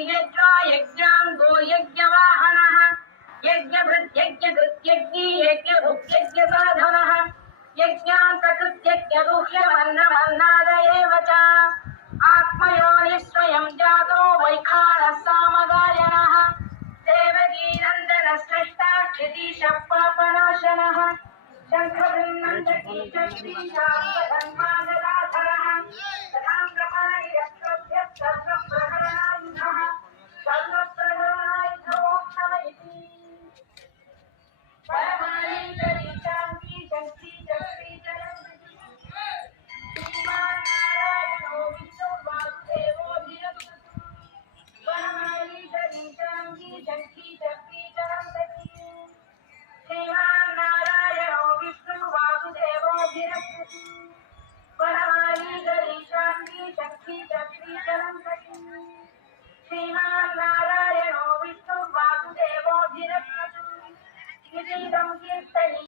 यज्ञो यज्ञाङ्गो यज्ञवाहनः यज्ञभृत्यज्ञकृत्यज्ञी यज्ञभुक्यज्ञसाधनः यज्ञान्तकृत्यज्ञगुह्यमन्नमन्नाद एव च आत्मयोनिः स्वयं जातो वैखानः सामगायनः देवकीनन्दनश्रेष्ठः क्षितीशः पापनाशनः शङ्खवृन्नं च कीचक्रीशान्तधन्वा